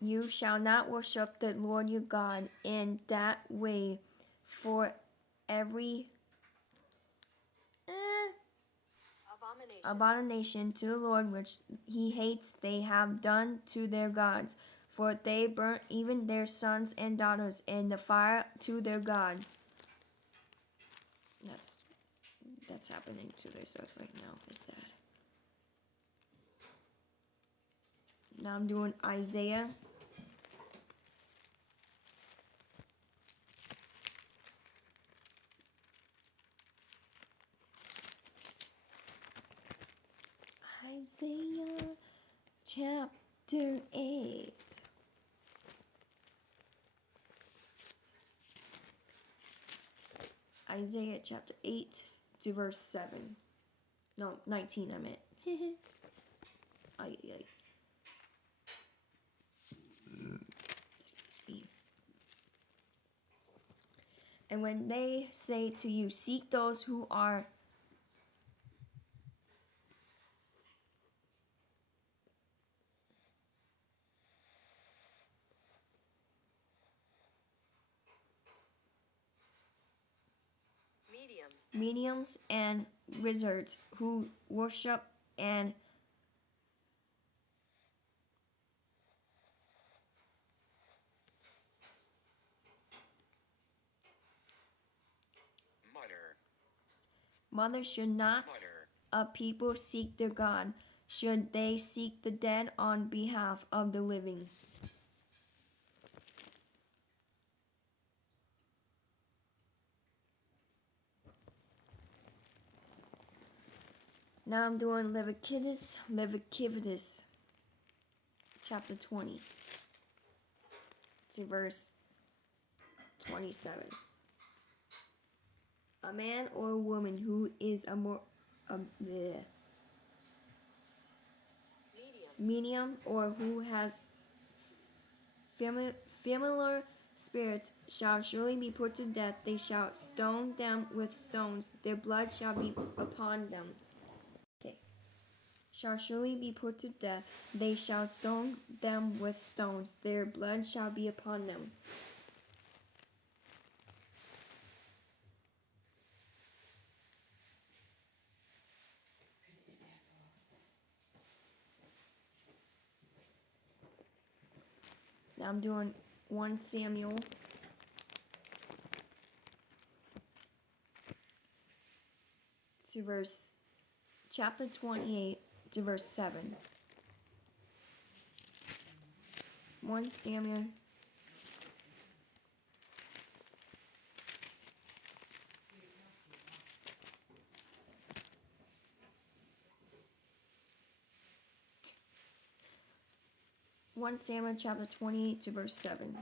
you shall not worship the Lord your God in that way, for every abomination to the Lord which he hates they have done to their gods, for they burnt even their sons and daughters in the fire to their gods. That's happening to this earth right now. It's sad. Now I'm doing Isaiah. Isaiah chapter 8. Isaiah chapter 8 to verse 7. No, 19 I meant. Ay, ay. Excuse me. And when they say to you, seek those who are mediums and wizards who worship and mother should not a people seek their God, should they seek the dead on behalf of the living. Now I'm doing Leviticus chapter 20 to verse 27. A man or a woman who is medium or who has familiar spirits shall surely be put to death. They shall stone them with stones. Their blood shall be upon them. Shall surely be put to death. They shall stone them with stones. Their blood shall be upon them. Now I'm doing 1 Samuel to verse chapter 28 to verse 7. 1 Samuel chapter 28 to verse 7.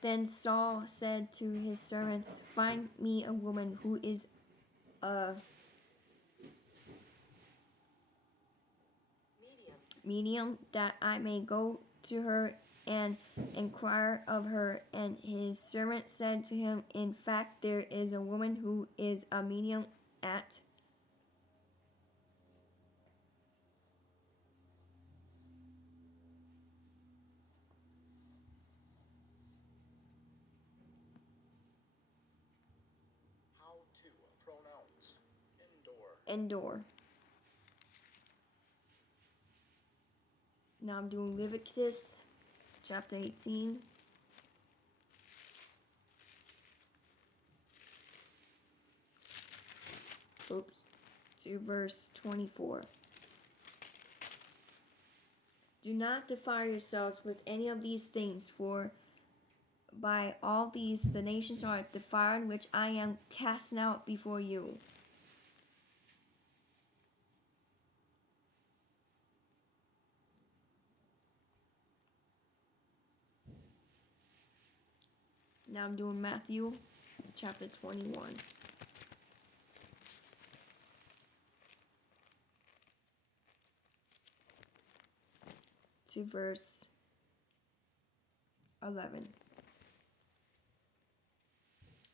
Then Saul said to his servants, find me a woman who is a medium, that I may go to her and inquire of her. And his servant said to him, in fact, there is a woman who is a medium at Endor. Now I'm doing Leviticus chapter 18. To verse 24. Do not defile yourselves with any of these things, for by all these the nations are defiled, which I am casting out before you. Now I'm doing Matthew chapter 21. To verse 11.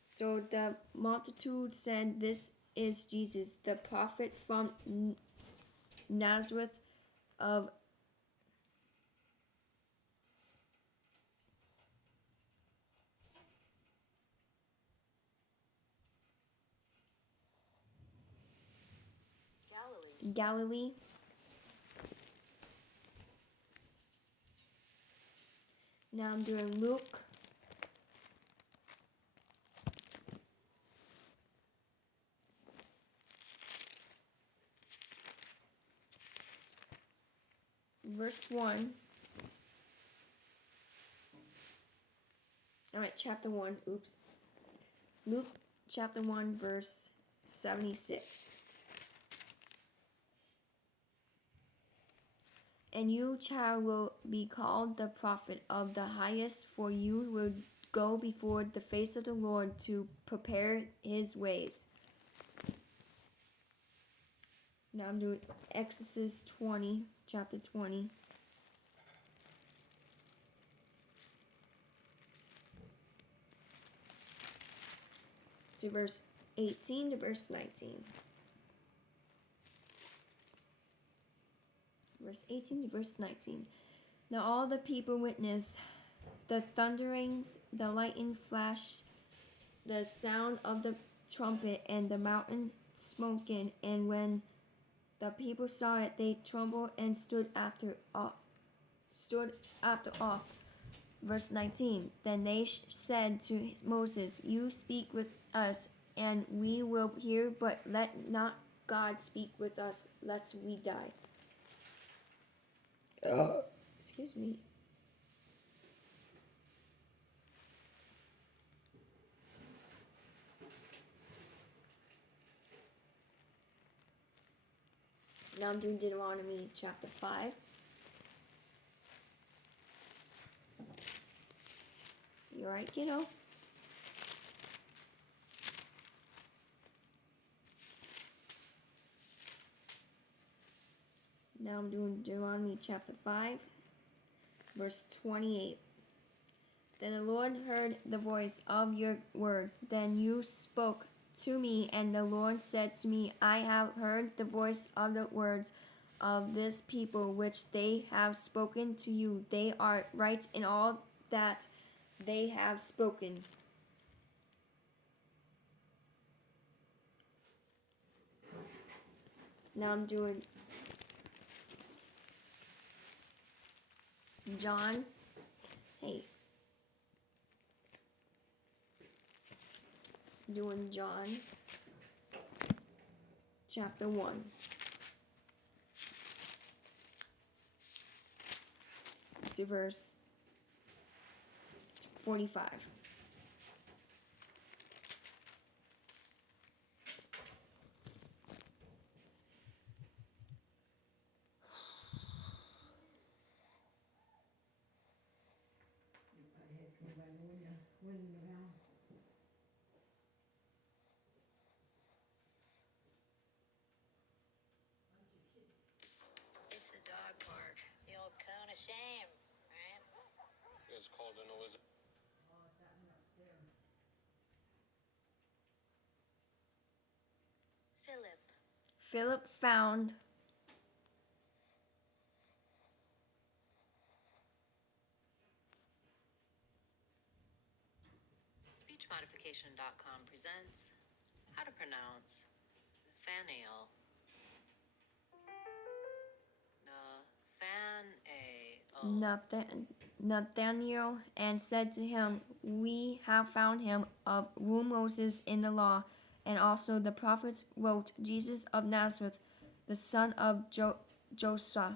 So the multitude said, this is Jesus, the prophet from Nazareth of Galilee. Now I'm doing Luke. Verse 1. Alright, chapter 1. Oops. Luke chapter 1, verse 76. And you, child, will be called the prophet of the highest, for you will go before the face of the Lord to prepare his ways. Now I'm doing Exodus 20, chapter 20. To verse 18 to verse 19. Verse 18 to verse 19. Now all the people witnessed the thunderings, the lightning flash, the sound of the trumpet, and the mountain smoking. And when the people saw it, they trembled and stood after off. Verse 19. Then they said to Moses, "You speak with us, and we will hear, but let not God speak with us, lest we die." Excuse me. Now I'm doing Deuteronomy chapter 5. You alright, kiddo? Now I'm doing Deuteronomy chapter 5, verse 28. Then the Lord heard the voice of your words. Then you spoke to me, and the Lord said to me, I have heard the voice of the words of this people which they have spoken to you. They are right in all that they have spoken. Now I'm doing John. Hey. Doing John chapter 1. To verse 45. It's the dog park. The old cone of shame, right? It's called an Elizabeth. Philip. Philip found SpeechModification.com presents how to pronounce Nathaniel. Nathanael and said to him, We have found him of whom Moses in the law and also the prophets wrote, Jesus of Nazareth, the son of Joseph.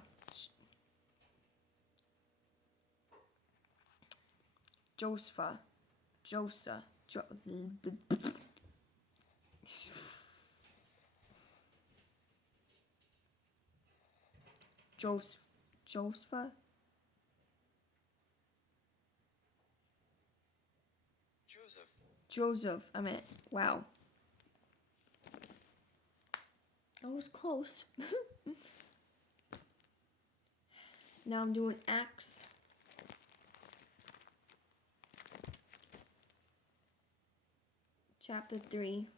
Joseph, I meant, wow. I was close. Now I'm doing Acts. Chapter 3.